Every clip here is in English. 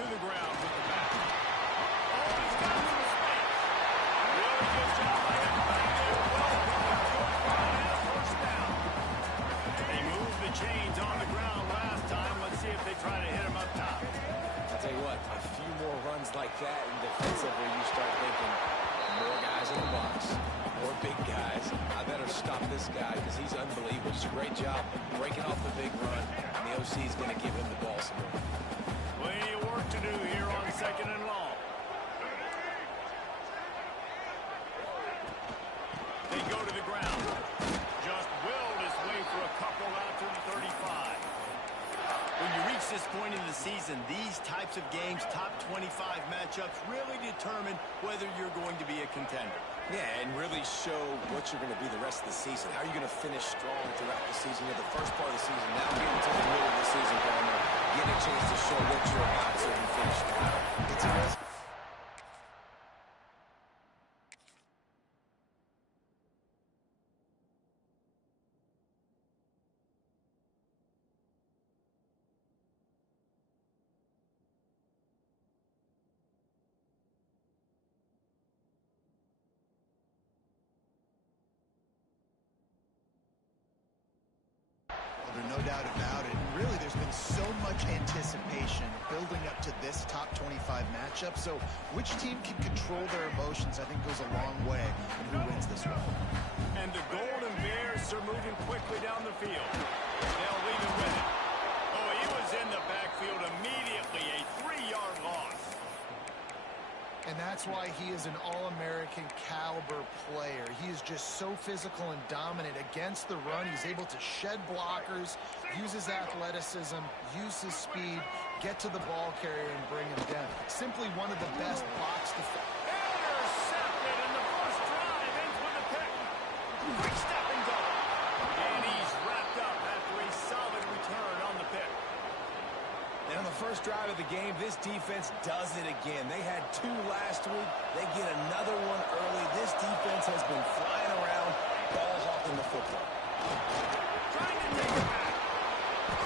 to the ground with the back. Oh, he's got some space. Really good job by him. First down. They moved the chains on the ground last time. Let's see if they try to hit him up top. I'll tell you what, a few more runs like that and defensively you start thinking more guys in the box, more big guys. I better stop this guy because he's unbelievable. It's a great job breaking off the big run, and the OC is going to give him the ball some more. Plenty of work to do here on 2nd and long. They go to the ground. Just willed his way for a couple out to the 35. When you reach this point in the season, these types of games, top 25 matchups, really determine whether you're going to be a contender. Yeah, and really show what you're going to be the rest of the season. How are you going to finish strong throughout the season? You have the first part of the season, now getting to the middle of the season, getting a chance to show what you're about so you can finish strong. It's a risk. No doubt about it. And really, there's been so much anticipation building up to this top 25 matchup. So which team can control their emotions, I think, goes a long way in who wins this one. And the Golden Bears are moving quickly down the field. They'll leave it with it. Oh, he was in the backfield immediately. A 3-yard loss. And that's why he is an All-American caliber player. He is just so physical and dominant against the run. He's able to shed blockers, use his athleticism, use his speed, get to the ball carrier and bring him down. Simply one of the best box defenders. Intercepted in the first drive, ends with a pick. Quick step and go. And he's wrapped up after a solid return on the pick. And on the first drive of the game, this defense does it again. They had 2 last week. They get another one early. This defense has been flying around, ball hawking the football. Trying to take it back.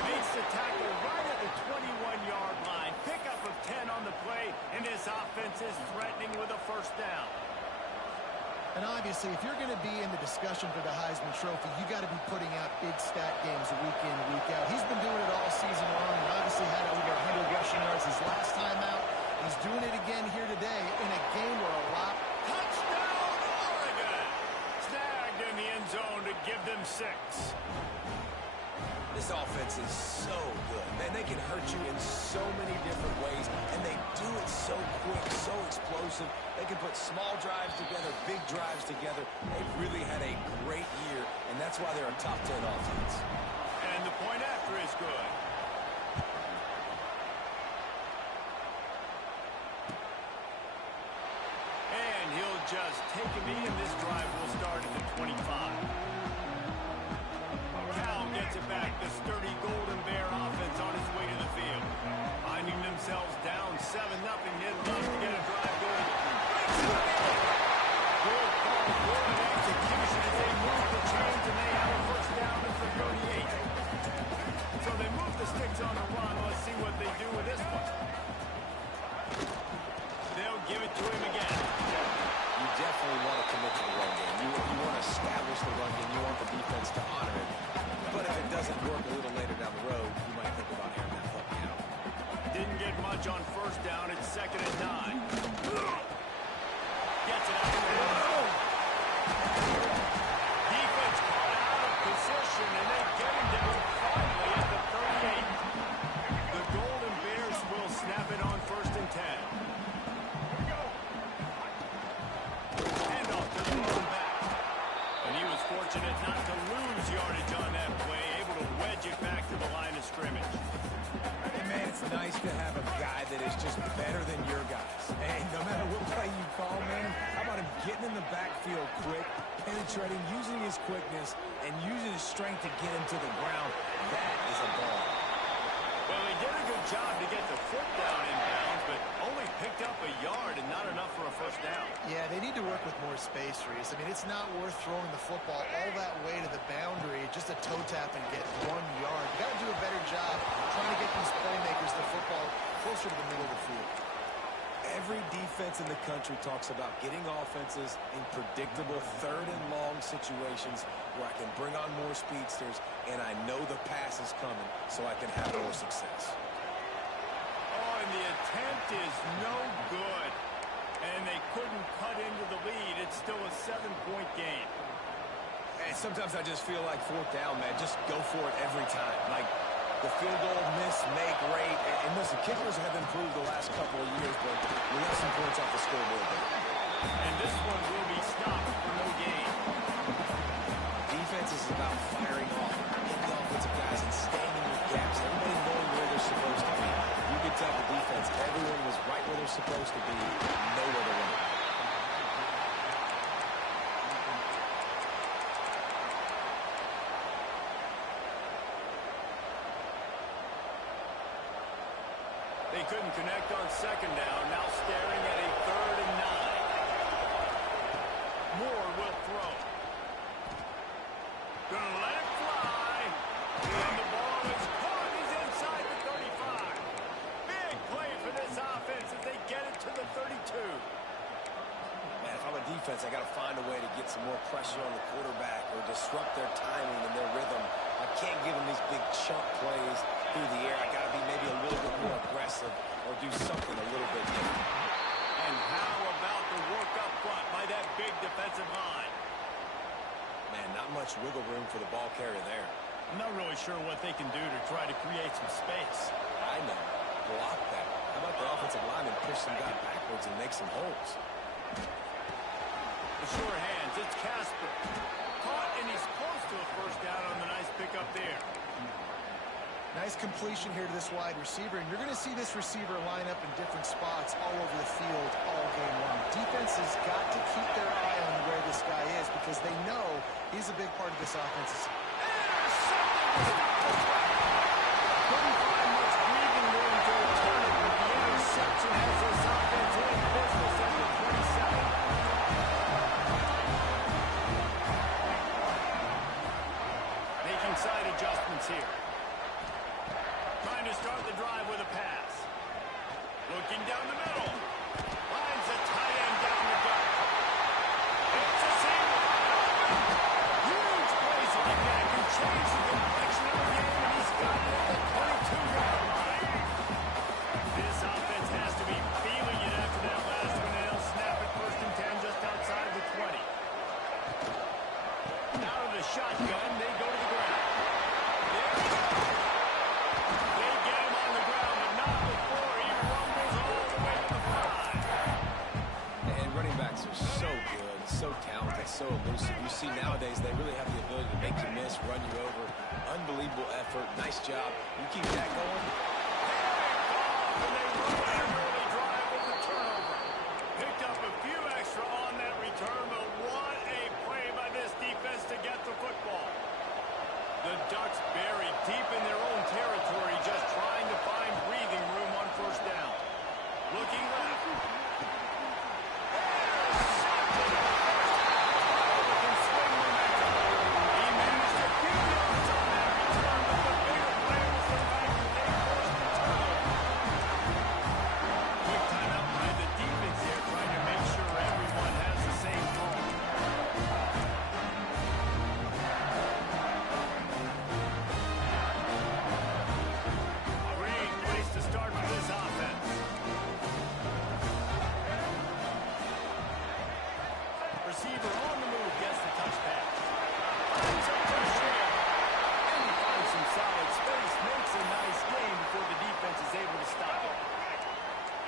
Makes the tackle right at the 21-yard line. Pickup of 10 on the play, and this offense is threatening with a first down. And obviously, if you're going to be in the discussion for the Heisman Trophy, you got to be putting out big stat games week in, week out. He's been doing it all season long and obviously had over 100 rushing yards his last time out. He's doing it again here today in a game where a lot... Touchdown, Oregon! Snagged in the end zone to give them 6. This offense is so good. Man, they can hurt you in so many different ways, and they do it so quick, so explosive. They can put small drives together, big drives together. They've really had a great year, and that's why they're a top 10 offense. And the point after is good. And he'll just take a knee, and this drive will start at the 25. Cal gets it back. The sturdy Golden Bear offense on its way to the field. Finding themselves down 7-0. They'd love to get a drive going. Good call, good execution as they move the chains, and they have a first down at the 38. So they move the sticks on the run. Let's see what they do with this one. They'll give it to him again. You definitely want to commit to the run game. You want to establish the run game. You want the defense to honor it. But if it doesn't work a little later down the road, you might think about airing that puppy out. Didn't get much on first down. It's 2nd and 9. Gets it out. Defense caught out of position, and they get him down finally at the 38. The Golden Bears will snap it on 1st and 10. Handoff to the running back. And he was fortunate not to lose yardage on that play, able to wedge it back to the line of scrimmage. And man, it's nice to have a guy that is just better than your guys. And no matter what play you call, man, how about him getting in the backfield quick, penetrating, using his quickness, and using his strength to get him to the ground? That is a ball. Well, he did a good job to get the foot down in bounds, but only picked up a yard and not enough for a first down. Yeah, they need to work with more space, Reese. I mean, it's not worth throwing the football all that way to the boundary, just a toe tap and get 1 yard. You got to do a better job trying to get these playmakers the football closer to the middle of the field. Every defense in the country talks about getting offenses in predictable third and long situations where I can bring on more speedsters and I know the pass is coming so I can have more success. Oh, and the attempt is no good. And they couldn't cut into the lead. It's still a 7-point game. And sometimes I just feel like fourth down, man. Just go for it every time. Like the field goal, miss, make, rate. And listen, kickers have improved the last couple of years, but we left some points off the scoreboard there. And this one will be stopped for no gain. Defense is about firing off, hitting the offensive guys and staying in your gaps. Everybody knowing where they're supposed to be. You can tell the defense, everyone was right where they're supposed to be, nowhere to run. They couldn't connect on second down. Now staring at a 3rd and 9. Moore will throw. Gonna let it fly. And the ball is caught. He's inside the 35. Big play for this offense as they get it to the 32. Man, if I'm a defense, I got to find a way to get some more pressure on the quarterback or disrupt their timing and their rhythm. I can't give them these big chunk plays through the air. I got to be maybe a little bit more aggressive or do something a little bit different. And how about the work up front by that big defensive line? Man, not much wiggle room for the ball carrier there. I'm not really sure what they can do to try to create some space. I know. Block that. How about the offensive lineman push some guy backwards and make some holes? The sure hands, it's Casper. Caught, and he's close to a first down on the nice pickup there. Nice completion here to this wide receiver, and you're going to see this receiver line up in different spots all over the field all game long. Defense has got to keep their eye on where this guy is because they know he's a big part of this offense. Couldn't find much breathing room to return it, but the interception has this offense in business at the 27. Making side adjustments here. Trying to start the drive with a pass. Looking down the middle. Finds a tight end down the gut. It's a single. Huge plays like that can change the complexion of the game, and he's got it at the 22-yard line. This offense has to be feeling it after that last one, and they'll snap it 1st and 10 just outside the 20. Out of the shotgun, they go to the ground. They get him on the ground, but not before he rumbles all the way to the 5. And running backs are so good, so talented, so elusive. You see nowadays they really have the ability to make you miss, run you over. Unbelievable effort. Nice job. You keep that going. And they run an early drive with the turnover. Picked up a few extra on that return, but what a play by this defense to get the football. The Ducks buried deep in their own territory, just trying to find breathing room on 1st down. Looking left. He managed a few yards on that return, but the bigger play was the fact that they forced the turnover. Quick timeout by the defense here, trying to make sure everyone has the same call. A great place to start with this offense. Receiver on the move gets the touch pass. Finds a touchdown. And he finds some solid space. Makes a nice game before the defense is able to stop it.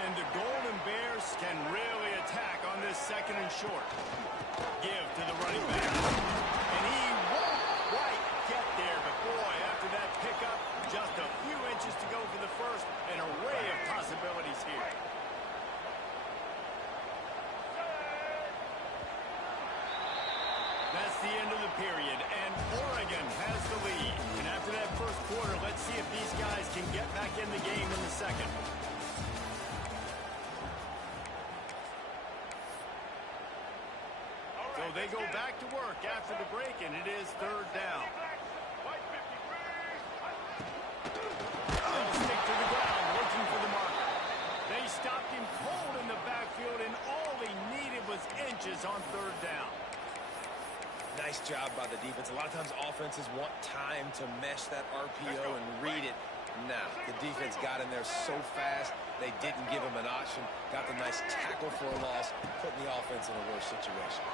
And the Golden Bears can really attack on this 2nd and short. Give to the running back. And he won't quite get there. But boy, after that pickup, just a few inches to go for the first. An array of possibilities here. That's the end of the period, and Oregon has the lead. And after that 1st quarter, let's see if these guys can get back in the game in the 2nd. So they go back to work after the break, and it is 3rd down. They'll stick to the ground, looking for the marker. stopped him cold in the backfield, and all he needed was inches on third down. Nice job by the defense. A lot of times offenses want time to mesh that RPO and read it. Nah, the defense got in there so fast, they didn't give him an option. Got the nice tackle for a loss, putting the offense in a worse situation.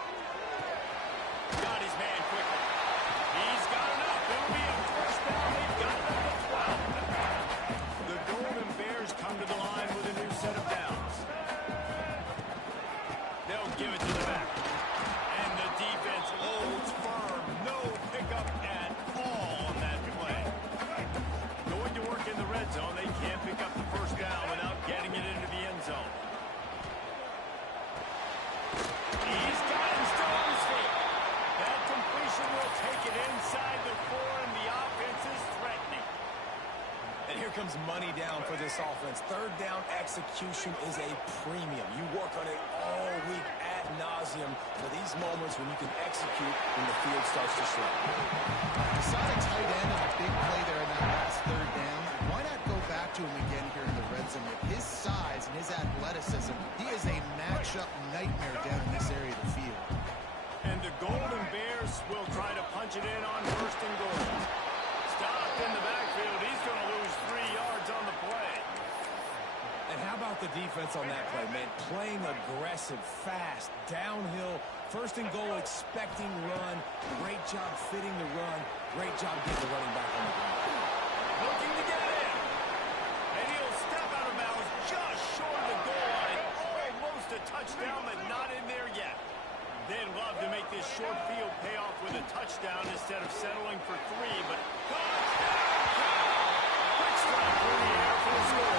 Got his man quickly. He's got enough. It'll be a first down. They've got it up to 12. The Golden Bears come to the line with a new set of downs. They'll give it to the back. And the defense holds firm. No pickup at all on that play. Going to work in the red zone. They can't pick up the first down without getting it into the end zone. He's got him still on his feet. That completion will take it inside the 4, and the offense is threatening. And here comes money down for this offense. Third down execution is a premium. You work on it all week ad nauseum for these moments when you can execute when the field starts to slow. You saw the tight end and a big play there in that last third down. Why not go back to him again here in the red zone? With his size and his athleticism, he is a matchup nightmare down in this area of the field. And the Golden Bears will try to punch it in on first and goal. Stopped in the backfield. He's going to lose 3 yards on the play. And how about the defense on that play, man? Playing aggressive, fast, downhill, first and goal, expecting run. Great job fitting the run. Great job getting the running back on the ground. Looking to get in. And he'll step out of bounds just short of the goal line. Almost a touchdown, but not in there yet. They'd love to make this short field pay off with a touchdown instead of settling for 3, but touchdown! Quick strike through the air for the score.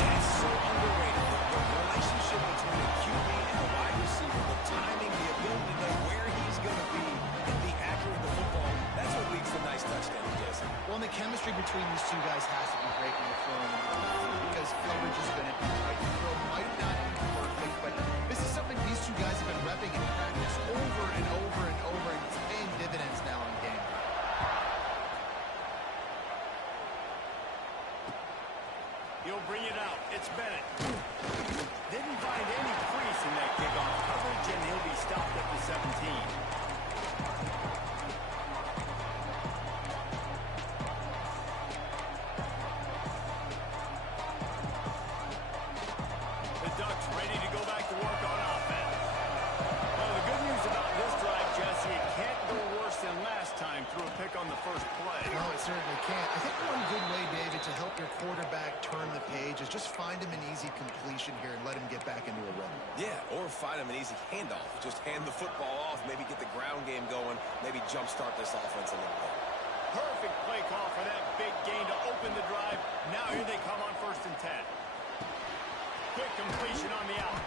And it's so underrated. The relationship between the QB and the wide receiver, the timing, the ability to know where he's going to be and be accurate with the football, that's what leads to nice touchdowns, Jesse. Well, and the chemistry between these two guys has to be great when they're throwing in the field because coverage is going to be tight. The throw might not be perfect, but this is something these two guys have been repping in practice over and over and over, and it's paying dividends now in game. He'll bring it out. It's Bennett. Didn't find any crease in that kickoff coverage, and he'll be stopped at the 17. The Ducks ready to go back to work on offense. Well, the good news about this drive, Jesse, it can't go worse than last time through a pick on the first play. No, it certainly can't. I think one good way, David, to help your quarterback turn the page is just find him an easy completion here and let him get back into a run. Yeah, or find him an easy handoff. Just hand the football off, maybe get the ground game going, maybe jumpstart this offense a little bit. Perfect play call for that big gain to open the drive. Now here they come on 1st and 10. Quick completion on the out.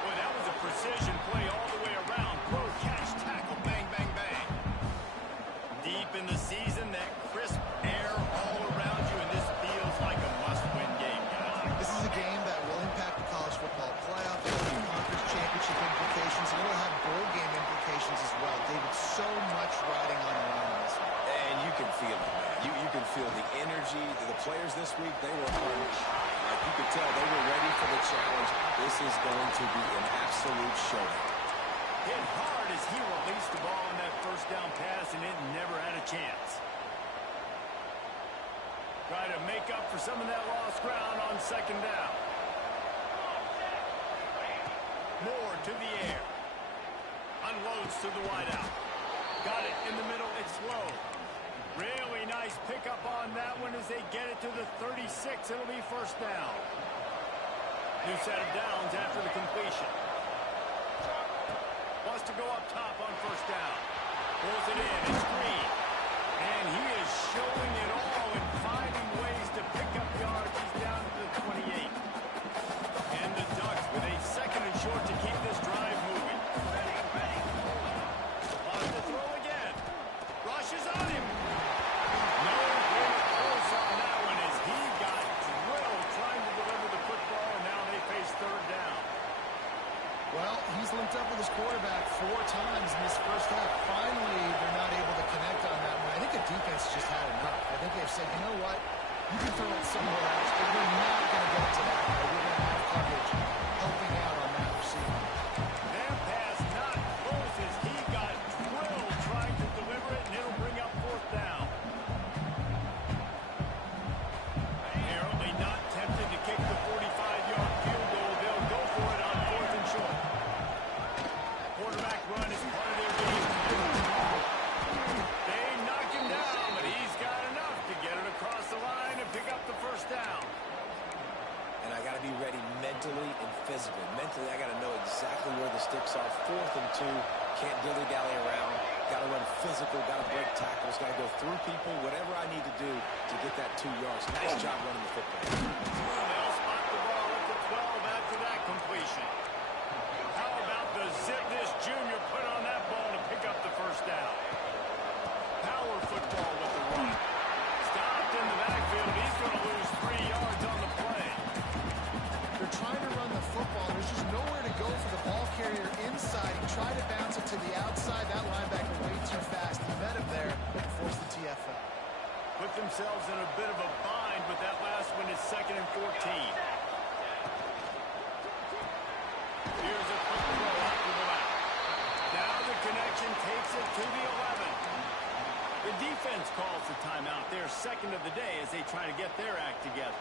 Boy, that was a precision play all the way around. Throw, catch, tackle, bang, bang, bang. Deep in the season, that crisp air all around you, and this feels like a must-win game, guys. This is a game that will impact the college football playoff. It will have conference championship implications, and it will have bowl game implications as well. David, so much riding on the line in this one. And you can feel it, man. You can feel the energy. The players this week, they were on high. Like you could tell, they were ready for the challenge. This is going to be an absolute showdown. Hit hard as he released the ball on that first down pass, and it never had a chance. Try to make up for some of that lost ground on 2nd down. Moore to the air. Unloads to the wideout. Got it in the middle. It's low. Really nice pickup on that one as they get it to the 36. It'll be 1st down. New set of downs after the completion. Wants to go up top on 1st down. Pulls it in. It's Green. And he is showing it all and finding ways to pick up yards. He's down to the 28. And the Ducks with a 2nd and short to keep this drive moving. Wants to throw again. Rushes on him. No good close on that one as he got drilled trying to deliver the football, and now they face 3rd down. Well, he's linked up with his quarterback 4 times in this first half. Finally, they're not able to connect on that one. I think the defense just had enough. I think they've said, you know what? You can throw it somewhere else, but we're not going to get it to that to be ready mentally and physically. Mentally, I got to know exactly where the sticks are. 4th and 2. Can't dilly-dally around. Got to run physical. Got to break tackles. Got to go through people. Whatever I need to do to get that 2 yards. Nice job running the football. They'll spot the ball at the 12 after that completion. How about the zip this junior put on that ball to pick up the first down? Power football with the run. Stopped in the backfield. He's going to lose 3 yards on the play. They're trying to run the football. There's just nowhere to go for the ball carrier inside. He tried to bounce it to the outside. That linebacker way too fast. He met him there and forced the TFL. Put themselves in a bit of a bind, but that last one is 2nd and 14. Here's a quick throw out to the left. Now the connection takes it to the 11. The defense calls the timeout. Their 2nd of the day as they try to get their act together.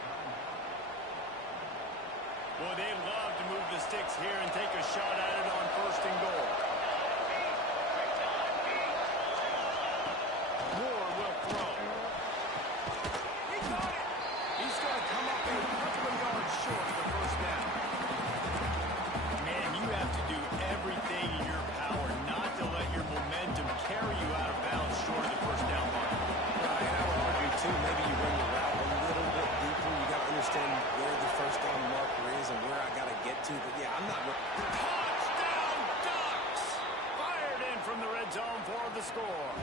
Boy, they love to move the sticks here and take a shot at it on 1st and goal. Moore will throw. He got it. He's going to come up a couple of yards short of the first down. Man, you have to do everything in your power not to let your momentum carry you out of bounds short of the first down mark. Right, and I would argue, too, maybe you run your route a little bit deeper. You got to understand where the first down marker is and where I got to get to. But, yeah, I'm not... Touchdown Ducks! Fired in from the red zone for the score.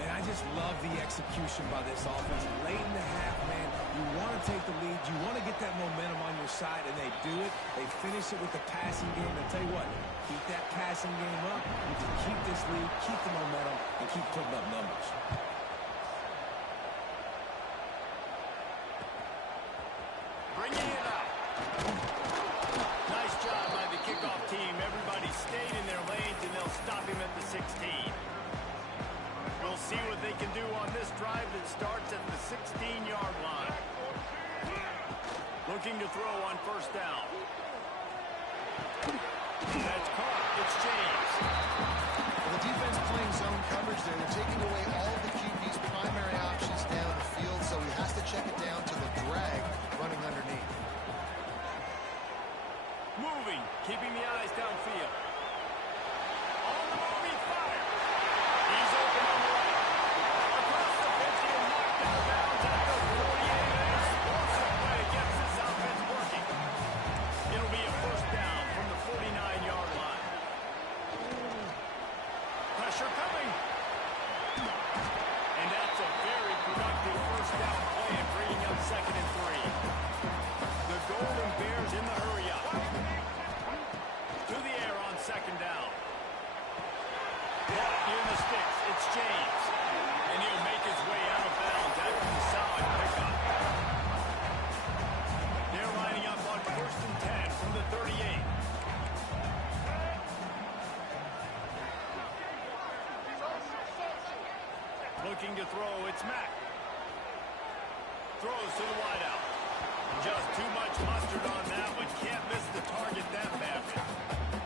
And I just love the execution by this offense. Late in the half, man, you want to take the lead. You want to get that momentum on your side, and they do it. They finish it with the passing game. And tell you what, keep that passing game up. You can keep this lead, keep the momentum, and keep putting up numbers. Bringing it up. Nice job by the kickoff team. Everybody stayed in their lanes, and they'll stop him at the 16. We'll see what they can do on this drive that starts at the 16-yard line. Looking to throw on 1st down. That's caught. It's James. Well, the defense playing zone coverage there. They're taking away all of the QB's primary options down the field, so he has to check it down to the drag running underneath. Moving, keeping the eyes downfield. On the move, he fires. He's open on the right. Across the 50 and knocked out of bounds at the 48. An explosive play gets this offense working. It'll be a 1st down from the 49-yard line. Pressure coming. And that's a very productive 1st down play and bringing up 2nd and 3. The Golden Bears in the hurry-up. To the air on 2nd down. Near the sticks, it's James. And he'll make his way out of bounds after the solid pickup. They're lining up on 1st and 10 from the 38. Looking to throw, it's Mack. Throws to the wideout. Just too much mustard on that one. Can't miss the target that badly.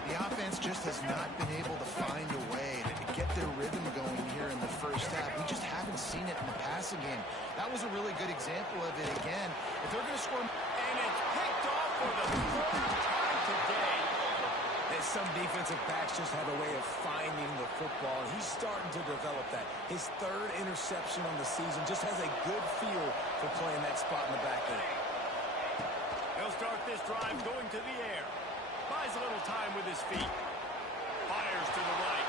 The offense just has not been able to find a way to get their rhythm going here in the first half. We just haven't seen it in the passing game. That was a really good example of it again. If they're going to score... And it's picked off for the 3rd time today. And some defensive backs just have a way of finding the football, and he's starting to develop that. His 3rd interception on the season just has a good feel for playing that spot in the back end. He'll start this drive going to the air. Buys a little time with his feet. Fires to the right.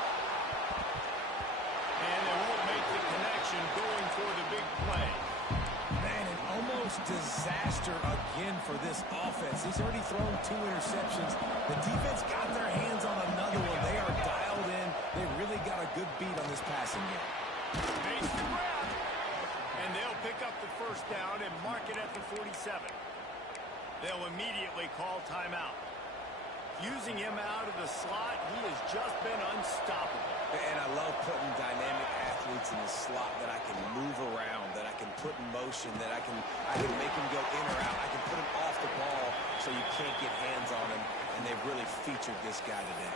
And they won't make the connection going for the big play. Man, an almost disaster again for this offense. He's already thrown 2 interceptions. The defense got their hands on another one. They are dialed in. They really got a good beat on this passing game. Makes the grab. And they'll pick up the 1st down and mark it at the 47. They'll immediately call timeout. Using him out of the slot, he has just been unstoppable. And I love putting dynamic athletes in the slot that I can move around, that I can put in motion, that I can make him go in or out. I can put him off the ball so you can't get hands on him, and they've really featured this guy today.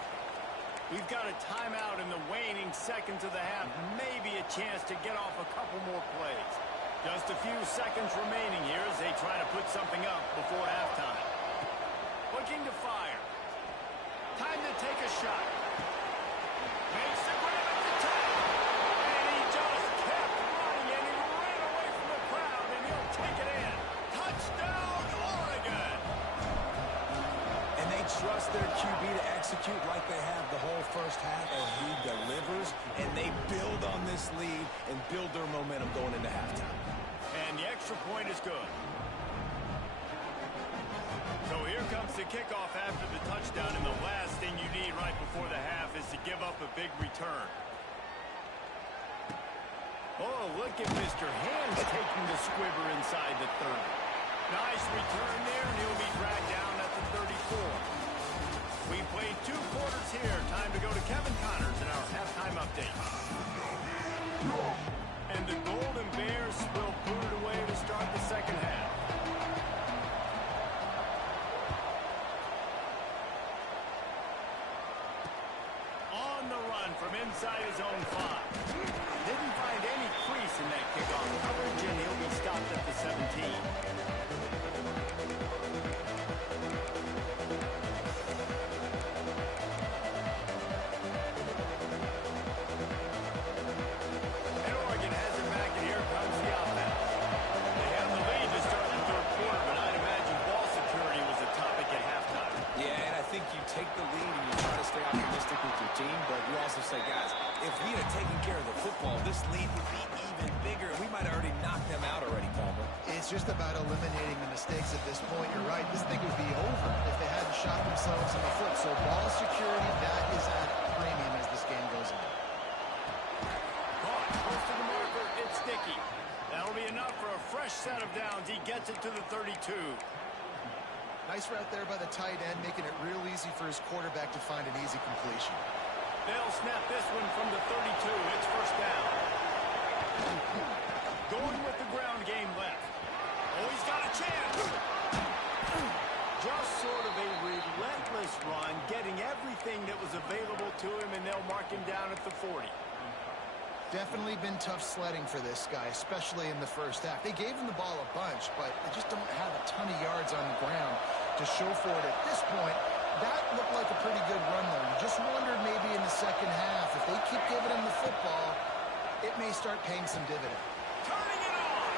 We've got a timeout in the waning seconds of the half. Maybe a chance to get off a couple more plays. Just a few seconds remaining here as they try to put something up before halftime. Looking to fire. Time to take a shot. Makes the grab at the top. And he just kept running, and he ran away from the crowd, and he'll take it in. Touchdown, Oregon! And they trust their QB to execute like they have the whole first half, and he delivers, and they build on this lead and build their momentum going into halftime. And the extra point is good. So here comes the kickoff after the touchdown, and the last thing you need right before the half is to give up a big return. Oh, look at Mr. Hands taking the squibber inside the 30. Nice return there, and he'll be dragged down at the 34. We played 2 quarters here. Time to go to Kevin Connors in our halftime update. And the Golden Bears will put it away to start the second half. On the run from inside his own 5. Didn't find any crease in that kickoff coverage, and he'll be stopped at the 17. Take the lead and you try to stay optimistic with your team, but you also say, guys, if we had taken care of the football, this lead would be even bigger. We might have already knocked them out already, Palmer. It's just about eliminating the mistakes at this point. You're right. This thing would be over if they hadn't shot themselves in the foot. So ball security, that is at a premium as this game goes on. Caught close to the marker. It's Dickey. That'll be enough for a fresh set of downs. He gets it to the 32. Nice route there by the tight end, making it real easy for his quarterback to find an easy completion. They'll snap this one from the 32. It's first down. Going with the ground game left. Oh, he's got a chance. Just sort of a relentless run, getting everything that was available to him, and they'll mark him down at the 40. Definitely been tough sledding for this guy, especially in the first half. They gave him the ball a bunch, but they just don't have a ton of yards on the ground to show for it at this point. That looked like a pretty good run, though. You just wondered maybe in the second half, if they keep giving him the football, it may start paying some dividends. Turning it on!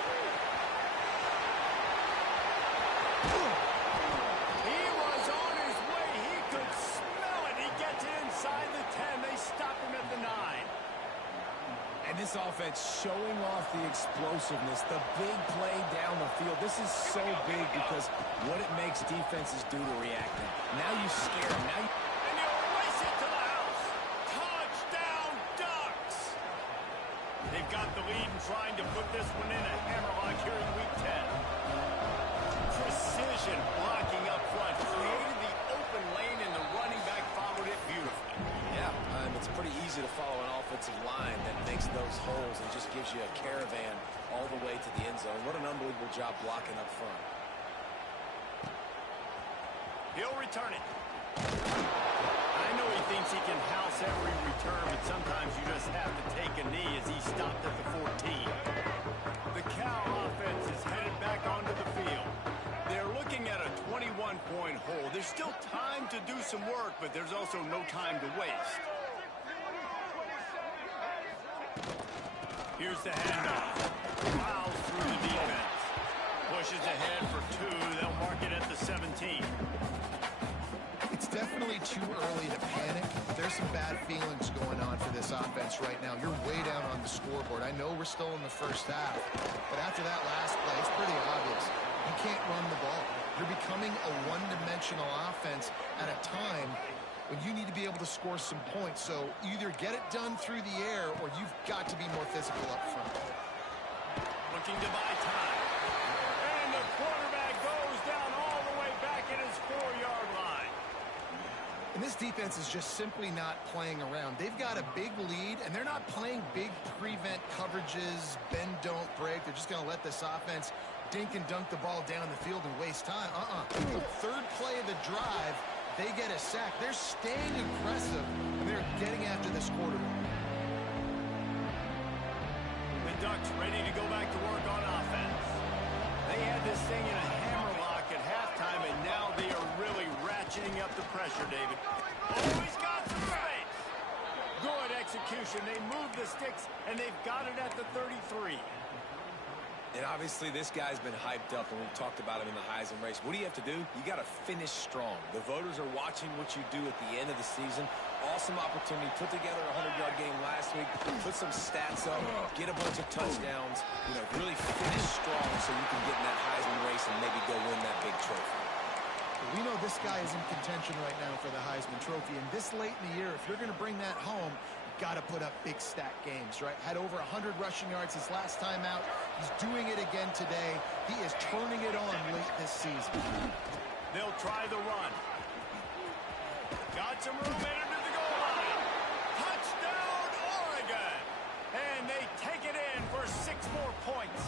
He was on his way. He could smell it. He gets it inside the 10. They stop him at the 9. And this offense showing off the explosiveness, the big play down the field. This is so big because what it makes defenses do to react to. Now you scare them. Now and you race it to the house. Touchdown, Ducks! They've got the lead and trying to put this one in a hammerlock here in Week 10. Precision blocking up front. Created the open lane, and the running back followed it beautifully. Yeah, it's pretty easy to follow an offensive line that makes those holes and just gives you a caravan all the way to the end zone. What an unbelievable job blocking up front. He'll return it. I know he thinks he can house every return, but sometimes you just have to take a knee as he stopped at the 14. The Cal offense is headed back onto the field. They're looking at a 21-point hole. There's still time to do some work, but there's also no time to waste. Here's the handoff. Plows through the defense. Pushes ahead for 2. They'll mark it at the 17. It's definitely too early to panic. There's some bad feelings going on for this offense right now. You're way down on the scoreboard. I know we're still in the first half, but after that last play, it's pretty obvious. You can't run the ball. You're becoming a one-dimensional offense at a time when you need to be able to score some points. So either get it done through the air or you've got to be more physical up front. Looking to buy time. And the quarterback goes down all the way back at his 4-yard line. And this defense is just simply not playing around. They've got a big lead, and they're not playing big prevent coverages, bend, don't break. They're just going to let this offense dink and dunk the ball down the field and waste time. Third play of the drive, they get a sack. They're staying aggressive, and they're getting after this quarterback. The Ducks ready to go back to work on offense. They had this thing in a hammer execution. They move the sticks, and they've got it at the 33. And obviously, this guy's been hyped up, and we've talked about him in the Heisman race. What do you have to do? You got to finish strong. The voters are watching what you do at the end of the season. Awesome opportunity. Put together a 100-yard game last week. Put some stats up. Get a bunch of touchdowns. You know, really finish strong so you can get in that Heisman race and maybe go win that big trophy. We know this guy is in contention right now for the Heisman Trophy, and this late in the year, if you're going to bring that home, you've got to put up big stat games, right? Had over 100 rushing yards his last time out. He's doing it again today. He is turning it on late this season. They'll try the run. Got some room into the goal line. Touchdown, Oregon! And they take it in for 6 more points.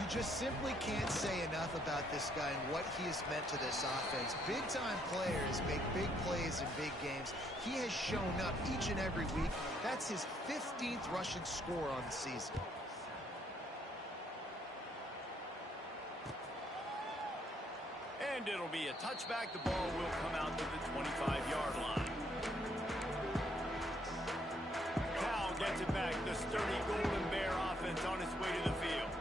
You just simply can't say enough about this guy and what he has meant to this offense. Big-time players make big plays in big games. He has shown up each and every week. That's his 15th rushing score on the season. And it'll be a touchback. The ball will come out to the 25-yard line. Cal gets it back. The sturdy Golden Bear offense on its way to the field.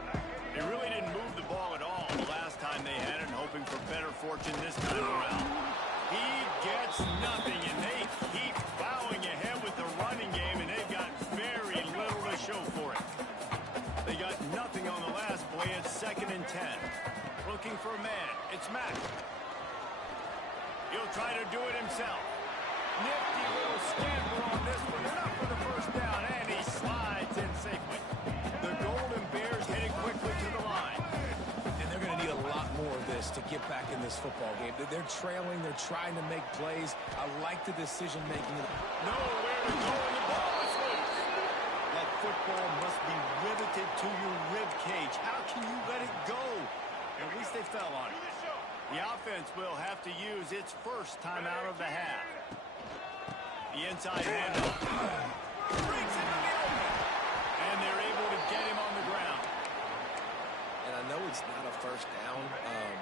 They really didn't move the ball at all the last time they had it, hoping for better fortune this time around. He gets nothing, and they keep plowing ahead with the running game, and they've got very little to show for it. They got nothing on the last play. It's 2nd and 10. Looking for a man. It's Mack. He'll try to do it himself. Nifty little scamper on this one. Enough for the first down, and he slides in safely. The Golden Bears heading quickly to the line. And they're going to need a lot more of this to get back in this football game. They're trailing. They're trying to make plays. I like the decision-making. Nowhere to go, and the ball is loose. That football must be riveted to your rib cage. How can you let it go? At least they fell on it. The offense will have to use its first time out of the half. The inside handoff. Breaks into the open. And they're able to get him on the ground. And I know it's not a first down,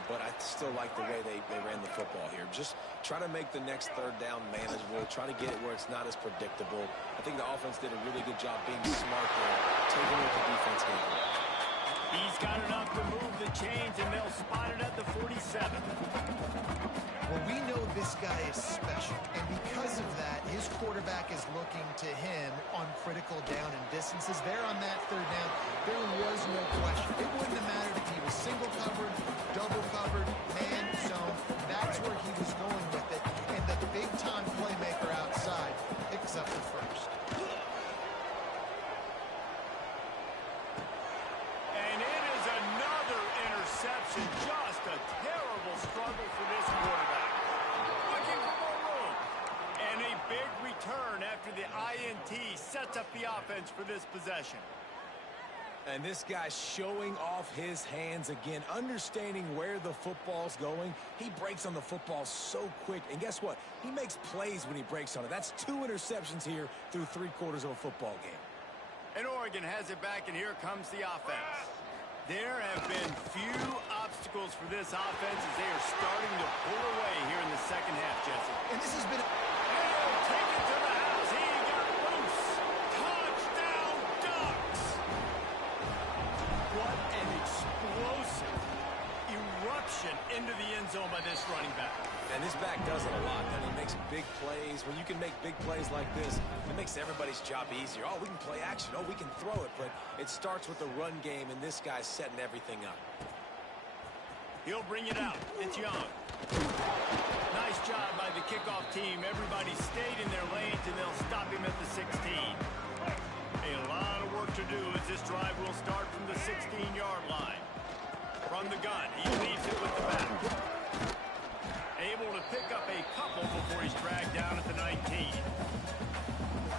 but I still like the way they ran the football here. Just try to make the next 3rd down manageable. Try to get it where it's not as predictable. I think the offense did a really good job being smart there, taking what the defense gave them. He's got enough to move the chains, and they'll spot it at the 47. Well, we know this guy is special, and because of that, his quarterback is looking to him on critical down and distances. There on that 3rd down, there was no question. It wouldn't have mattered if he was single covered, double covered, man zone. That's where he was going with it, and the big-time playmaker outside picks up the first. And it is another interception. Just a terrible struggle for this quarterback. Looking for more room. And a big return after the INT sets up the offense for this possession. And this guy's showing off his hands again, understanding where the football's going. He breaks on the football so quick. And guess what? He makes plays when he breaks on it. That's 2 interceptions here through 3/4 of a football game. And Oregon has it back, and here comes the offense. There have been few obstacles for this offense as they are starting to pull away here in the 2nd half, Jesse. And this has been... And he'll take it to the house. He got loose. Touchdown, Ducks! What an explosive eruption into the end zone by this running back. And this back does it a lot, and he makes big plays. When you can make big plays like this, it makes everybody's job easier. Oh, we can play action. Oh, we can throw it. But it starts with the run game, and this guy's setting everything up. He'll bring it out. It's Young. Nice job by the kickoff team. Everybody stayed in their lanes, and they'll stop him at the 16. A lot of work to do as this drive will start from the 16-yard line. From the gun, he leads it with the back. Able to pick up a couple before he's dragged down at the 19.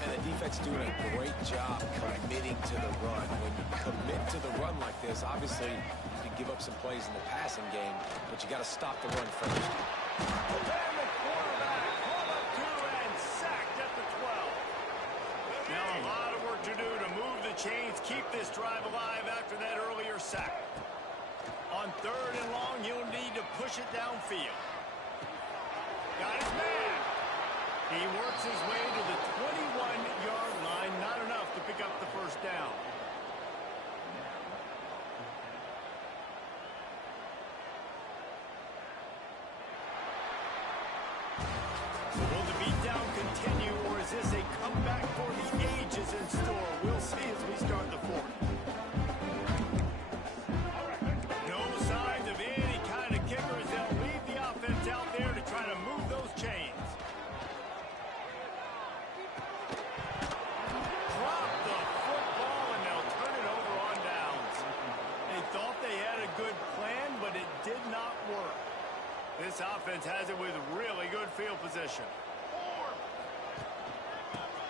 And the defense doing a great job committing to the run. When you commit to the run like this, obviously you can give up some plays in the passing game, but you got to stop the run first. And the quarterback pulled up 2 and sacked at the 12. Now a lot of work to do to move the chains, keep this drive alive after that earlier sack. On 3rd and long, he'll need to push it downfield. Got his man. He works his way to the 21 first down. Will the beatdown continue, or is this a comeback for the ages in store? We'll see as we start the fourth. No signs of any kind of kickers. They'll leave the offense out there to try to move those chains. Drop the football, and they'll turn it over on downs. They thought they had a good plan, but it did not work. This offense has it with really good field position.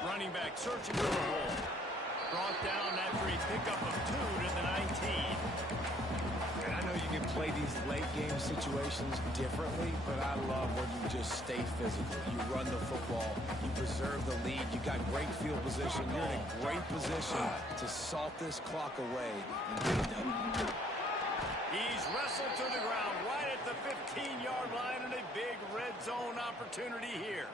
Running back searching for a hole. Brought down after a pickup of 2 to the 19. And I know you can play these late game situations differently, but I love when you just stay physical. You run the football, you preserve the lead, you got great field position, you're in a great position to salt this clock away and get it done. He's wrestled to the ground right at the 15-yard line, and a big red zone opportunity here.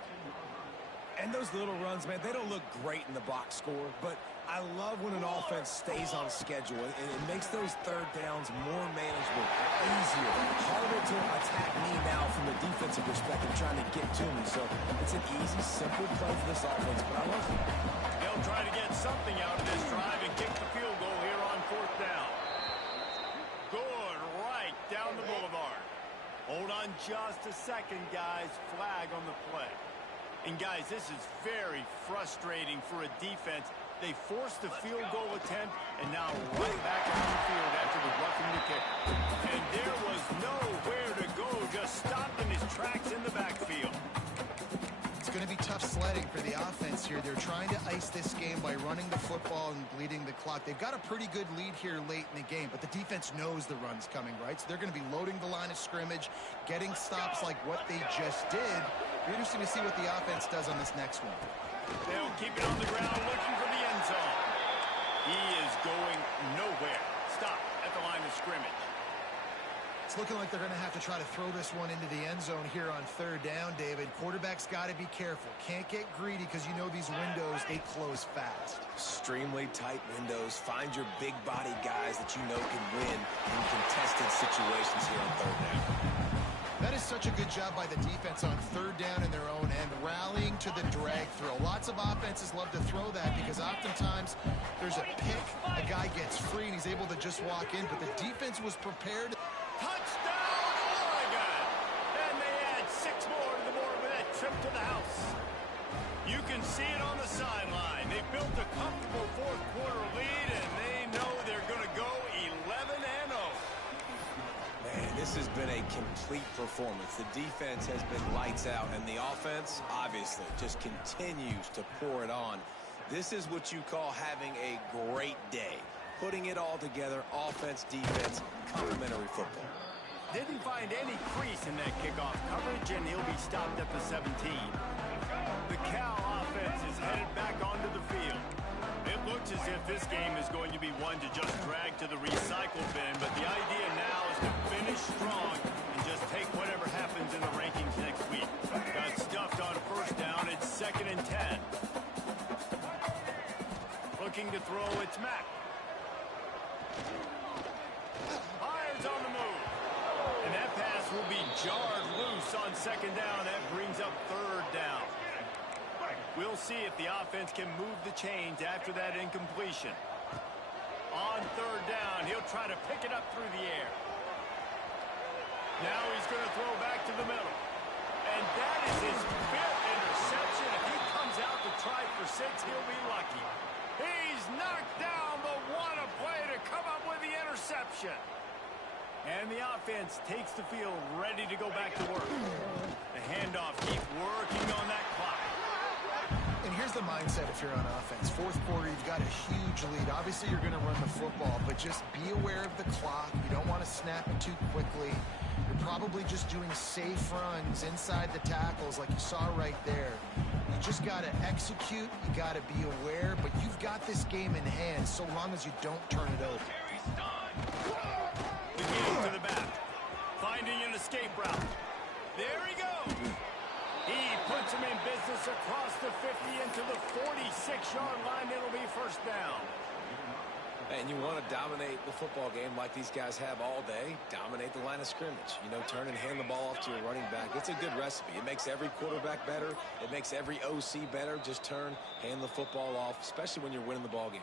And those little runs, man, they don't look great in the box score, but I love when an offense stays on schedule, and it makes those third downs more manageable, easier, harder to attack me now from the defensive perspective trying to get to me. So it's an easy, simple play for this offense, but I love it. They'll try to get something out of this drive and kick the field goal here on fourth down. Good, right down the boulevard. Hold on just a second, guys. Flag on the play. And, guys, this is very frustrating for a defense. They forced the field goal attempt, and now right back on the field after the roughing the kick. And there was nowhere to go, just stopped in his tracks in the backfield. It's going to be tough sledding for the offense here. They're trying to ice this game by running the football and bleeding the clock. They've got a pretty good lead here late in the game, but the defense knows the run's coming, right? So they're going to be loading the line of scrimmage, getting stops like what they just did. It'll be interesting to see what the offense does on this next one. They'll keep it on the ground looking for the end zone. He is going nowhere. Stop at the line of scrimmage. It's looking like they're going to have to try to throw this one into the end zone here on third down, David. Quarterback's got to be careful. Can't get greedy because you know these windows, they close fast. Extremely tight windows. Find your big body guys that you know can win in contested situations here on third down. That is such a good job by the defense on third down in their own end, rallying to the drag throw. Lots of offenses love to throw that because oftentimes there's a pick, a guy gets free, and he's able to just walk in, but the defense was prepared. Touchdown, Oregon! And they add 6 more to the board with that trip to the house. You can see it on the sideline. They built a comfortable fourth-quarter lead, and they know they're going to go 11-0. Man, this has been a complete performance. The defense has been lights out, and the offense, obviously, just continues to pour it on. This is what you call having a great day. Putting it all together, offense, defense, complementary football. Didn't find any crease in that kickoff coverage, and he'll be stopped at the 17. The Cal offense is headed back onto the field. It looks as if this game is going to be one to just drag to the recycle bin, but the idea now is to finish strong and just take whatever happens in the rankings next week. Got stuffed on first down. It's 2nd and 10. Looking to throw, it's Mack. Irons on the move. And that pass will be jarred loose on 2nd down. That brings up 3rd down. We'll see if the offense can move the chains after that incompletion. On 3rd down, he'll try to pick it up through the air. Now he's going to throw back to the middle. And that is his 5th interception. If he comes out to try for 6, he'll be lucky. He's knocked down, but what a play to come up with the interception. And the offense takes the field ready to go back to work. The handoff keeps working on that clock. And here's the mindset if you're on offense. Fourth quarter, you've got a huge lead. Obviously, you're going to run the football, but just be aware of the clock. You don't want to snap it too quickly. You're probably just doing safe runs inside the tackles like you saw right there. You just got to execute. You got to be aware, but you've got this game in hand so long as you don't turn it over. The game to the back. Finding an escape route. There he goes. He puts him in business across the 50 into the 46-yard line. It'll be first down. And you want to dominate the football game like these guys have all day. Dominate the line of scrimmage. You know, turn and hand the ball off to your running back. It's a good recipe. It makes every quarterback better. It makes every OC better. Just turn, hand the football off, especially when you're winning the ball game.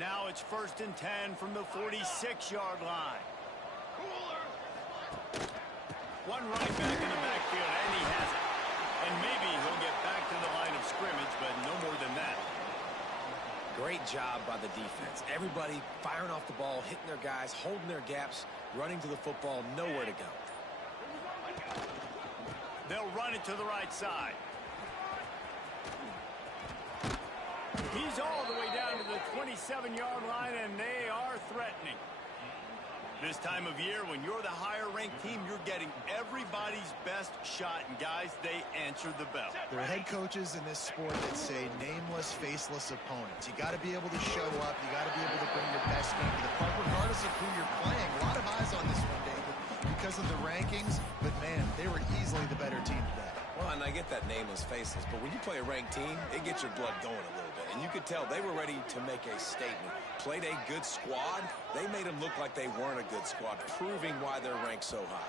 Now it's 1st and 10 from the 46-yard line. One running back in the backfield, and he has it. And maybe he'll get back to the line of scrimmage, but no more than that. Great job by the defense. Everybody firing off the ball, hitting their guys, holding their gaps, running to the football, nowhere to go. They'll run it to the right side. He's all the way down to the 27-yard line, and they are threatening. This time of year, when you're the higher-ranked team, you're getting everybody's best shot, and guys, they answer the bell. There are head coaches in this sport that say nameless, faceless opponents. You got to be able to show up. You got to be able to bring your best game to the park, regardless of who you're playing. A lot of eyes on this one, David, because of the rankings. But, man, they were easily the better team today. Well, and I get that nameless faceless, but when you play a ranked team, it gets your blood going a little bit. And you could tell they were ready to make a statement. Played a good squad. They made them look like they weren't a good squad, proving why they're ranked so high.